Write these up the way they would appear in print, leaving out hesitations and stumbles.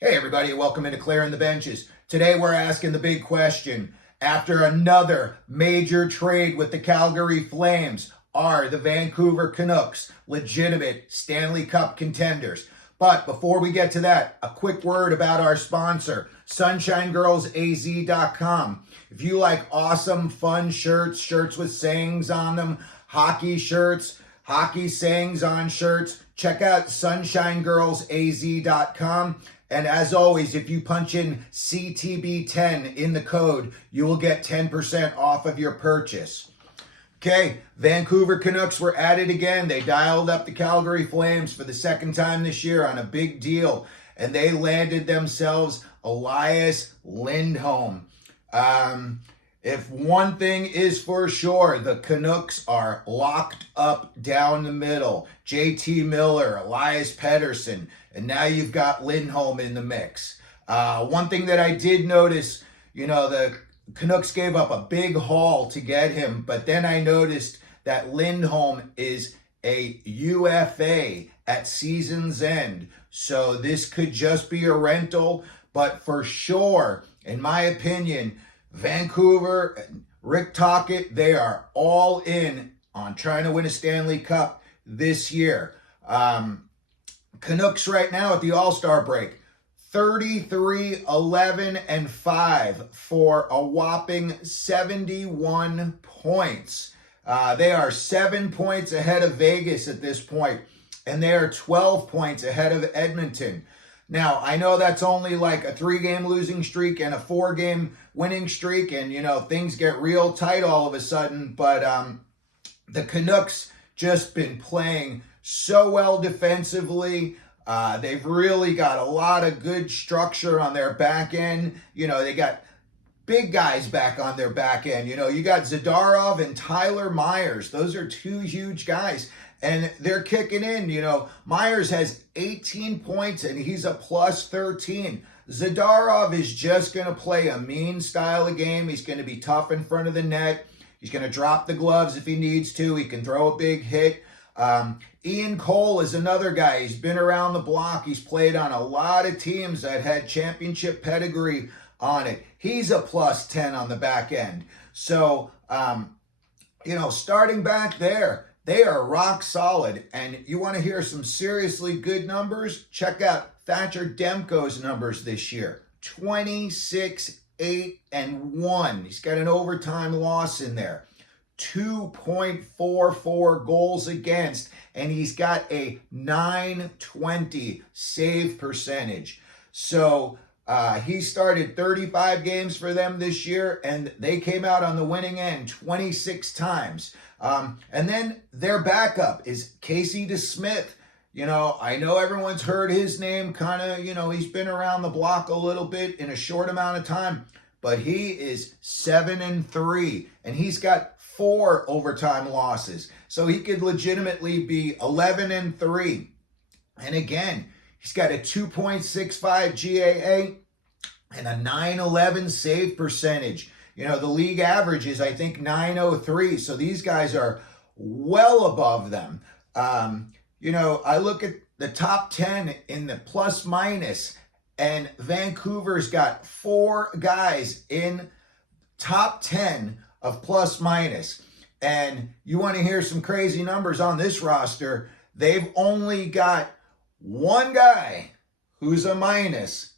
Hey everybody, welcome into Clearing the Benches. Today we're asking the big question. After another major trade with the Calgary Flames, are the Vancouver Canucks legitimate Stanley Cup contenders? But before we get to that, a quick word about our sponsor, SunshineGirlsAZ.com. If you like awesome, fun shirts with sayings on them, hockey shirts, hockey sayings on shirts, check out SunshineGirlsAZ.com. And as always, if you punch in CTB10 in the code, you will get 10% off of your purchase. Okay, Vancouver Canucks were at it again. They dialed up the Calgary Flames for the second time this year on a big deal, and they landed themselves Elias Lindholm. If one thing is for sure, the Canucks are locked up down the middle. JT Miller, Elias Petterson, and now you've got Lindholm in the mix. One thing that I did notice, the Canucks gave up a big haul to get him, but then I noticed that Lindholm is a UFA at season's end. So this could just be a rental, but for sure, in my opinion, Vancouver, Rick Tocchet, they are all in on trying to win a Stanley Cup this year. Canucks right now at the All-Star break, 33-11-5 for a whopping 71 points. They are 7 points ahead of Vegas at this point, and they are 12 points ahead of Edmonton. Now, I know that's only like a 3-game losing streak and a 4-game winning streak, and, things get real tight all of a sudden, but the Canucks just been playing so well defensively. They've really got a lot of good structure on their back end. They got big guys back on their back end. You got Zadorov and Tyler Myers. Those are two huge guys. And they're kicking in. Myers has 18 points and he's a plus 13. Zadorov is just going to play a mean style of game. He's going to be tough in front of the net. He's going to drop the gloves if he needs to. He can throw a big hit. Ian Cole is another guy. He's been around the block. He's played on a lot of teams that had championship pedigree on it. He's a plus 10 on the back end. So, starting back there, they are rock solid. And you want to hear some seriously good numbers? Check out Thatcher Demko's numbers this year. 26-8-1. He's got an overtime loss in there. 2.44 goals against, and he's got a .920 save percentage. So he started 35 games for them this year, and they came out on the winning end 26 times. And then their backup is Casey DeSmith. I know everyone's heard his name kind of, he's been around the block a little bit in a short amount of time, but he is 7-3, and he's got 4 overtime losses. So he could legitimately be 11-3. And again, he's got a 2.65 GAA and a .911 save percentage. The league average is, I think, .903. So these guys are well above them. I look at the top 10 in the plus minus, and Vancouver's got 4 guys in top 10 of plus minus. And you want to hear some crazy numbers on this roster? They've only got one guy who's a minus,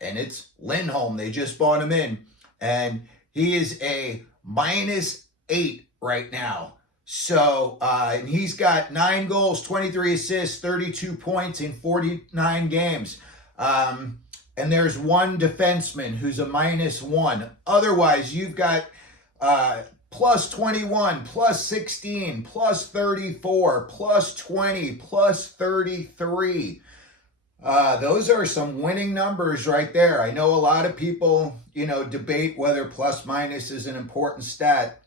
and it's Lindholm. They just bought him in, and he is a -8 right now. So and he's got 9 goals, 23 assists, 32 points in 49 games. And there's one defenseman who's a -1. Otherwise, you've got plus 21, plus 16, plus 34, plus 20, plus 33. Those are some winning numbers right there. I know a lot of people, debate whether plus minus is an important stat.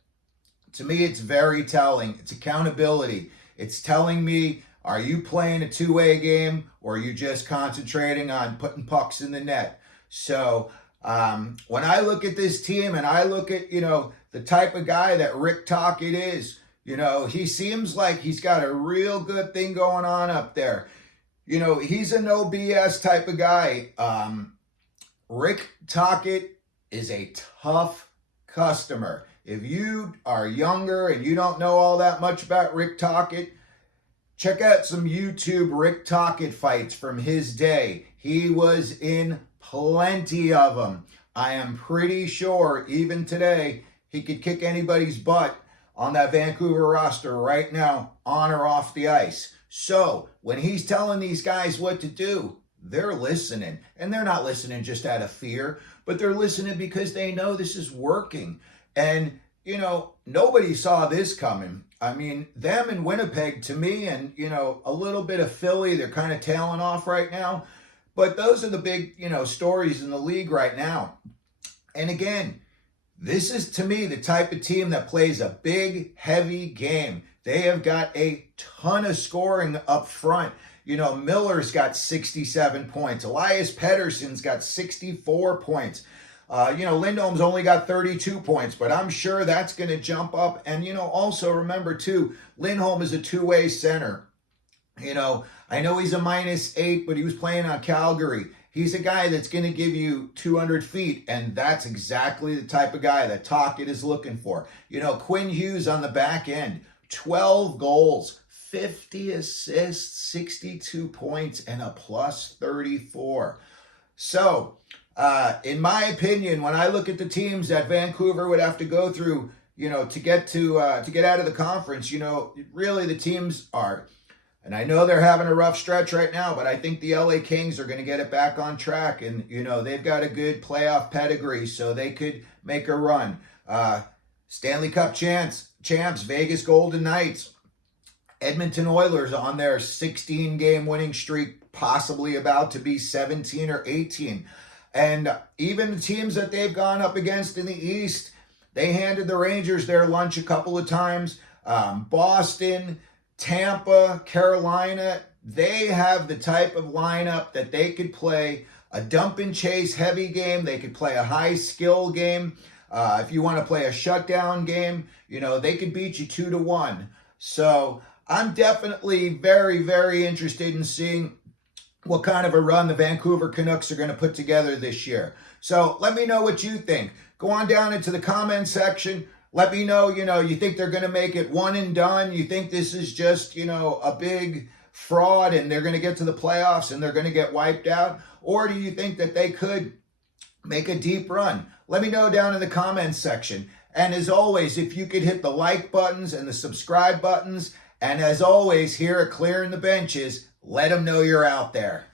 To me, it's very telling. It's accountability. It's telling me, are you playing a two-way game, or are you just concentrating on putting pucks in the net? So when I look at this team and I look at, the type of guy that Rick Tocchet is, he seems like he's got a real good thing going on up there. he's a no BS type of guy. Rick Tocchet is a tough customer. If you are younger and you don't know all that much about Rick Tocchet, check out some YouTube Rick Tocchet fights from his day. He was in plenty of them. I am pretty sure even today he could kick anybody's butt on that Vancouver roster right now, on or off the ice. So when he's telling these guys what to do, they're listening. And they're not listening just out of fear, but they're listening because they know this is working. And, nobody saw this coming. I mean, them in Winnipeg, to me, and, a little bit of Philly, they're kind of tailing off right now. But those are the big, stories in the league right now. And again, this is, to me, the type of team that plays a big, heavy game. They have got a ton of scoring up front. Miller's got 67 points. Elias Petterson's got 64 points. Lindholm's only got 32 points, but I'm sure that's going to jump up. And, also remember, too, Lindholm is a two-way center. I know he's a -8, but he was playing on Calgary. He's a guy that's going to give you 200 feet, and that's exactly the type of guy that Tocchet is looking for. Quinn Hughes on the back end, 12 goals, 50 assists, 62 points, and a +34. So, in my opinion, when I look at the teams that Vancouver would have to go through, to get out of the conference, really the teams are, and I know they're having a rough stretch right now, but I think the LA Kings are going to get it back on track, and they've got a good playoff pedigree, so they could make a run. Stanley Cup champs, Vegas Golden Knights, Edmonton Oilers on their 16-game winning streak, possibly about to be 17 or 18. And even the teams that they've gone up against in the East, they handed the Rangers their lunch a couple of times. Boston, Tampa, Carolina, they have the type of lineup that they could play a dump and chase heavy game. They could play a high skill game. If you want to play a shutdown game, they could beat you 2-1. So I'm definitely very, very interested in seeing what kind of a run the Vancouver Canucks are going to put together this year. So let me know what you think. Go on down into the comment section. Let me know, you think they're going to make it one and done. You think this is just, a big fraud and they're going to get to the playoffs and they're going to get wiped out? Or do you think that they could make a deep run? Let me know down in the comments section. And as always, if you could hit the like buttons and the subscribe buttons. And as always, here at Clearing the Benches, let them know you're out there.